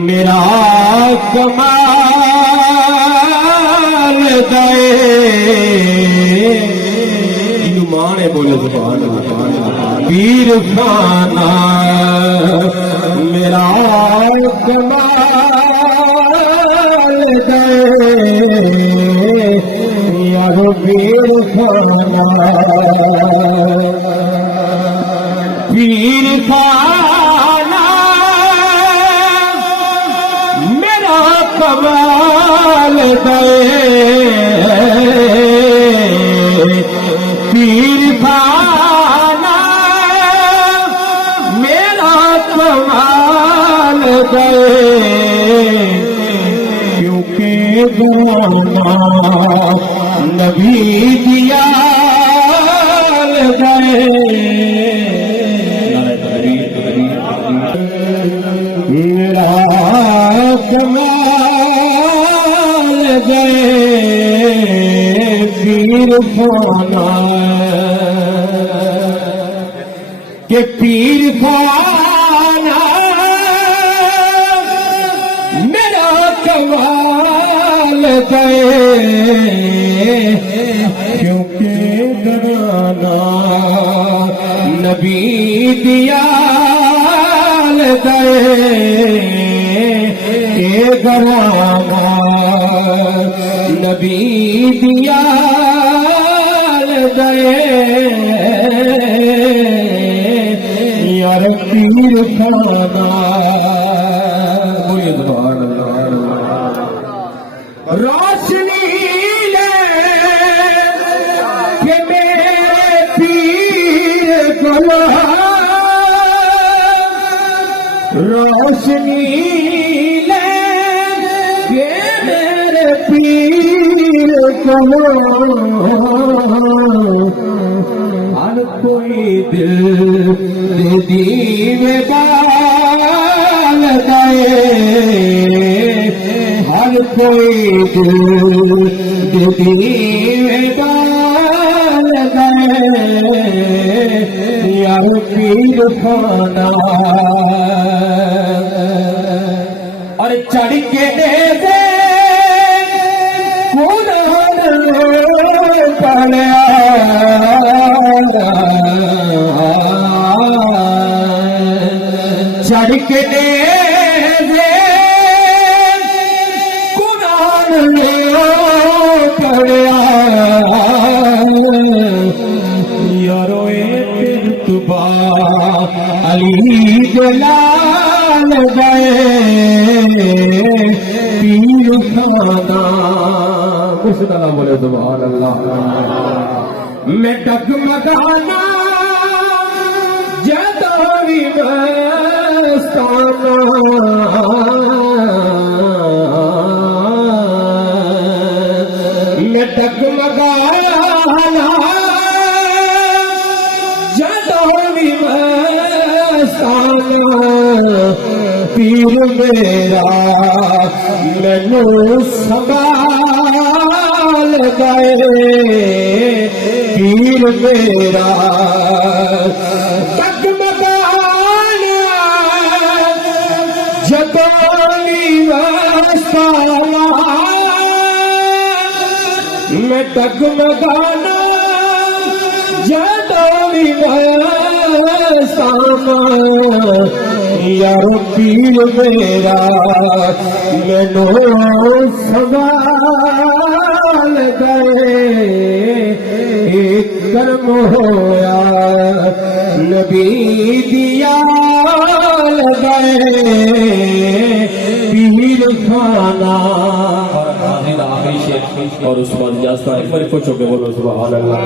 میرا کمال دے ایمان ہے بولے سبحان اللہ پیر خانہ میرا کمال دے یار پیر خانہ پیر خانہ میرا کمال دے پیر خانہ میرا کمال دے کیونکہ گرانا نبی دیا دے میرا کمال دے پیر خانہ کہ پیر خانہ میرا کمال دے کیونکہ گرانا نبی دیا دے گرانا نبی دیا دے یار پیر خانہ بولیے سبحان اللہ روشنی لے کہ میرے پیر کو روشنی لے کہ میرے پیر کو ہر کوئی دل دیوے ڈال دے ہر کوئی دل دیوے ڈال دے یار پیر خانہ اور چڑھ کے دے دے قرآن پڑھا چڑھ کے دے دے قرآن پڑھا یارو تبا علی جلال گئے پیر خانہ کچھ نہ بولے سبحان اللہ میں ڈگمگانا جدوی مستانہ میں ڈگمگانا جدوی مستانہ پیر میرا مینو سنبھال گئے پیر میرا ڈگمگانا جدوی مستانہ میں ڈگمگانا جدوی مستانہ یار پیر میرا مینو سنبھال گئے ایک کرم ہویا نبی دیا گئے پیر خانہ آخری شیخ اور اس بعد جاستا ایک بار کچھ ہو کے بولو سبحان اللہ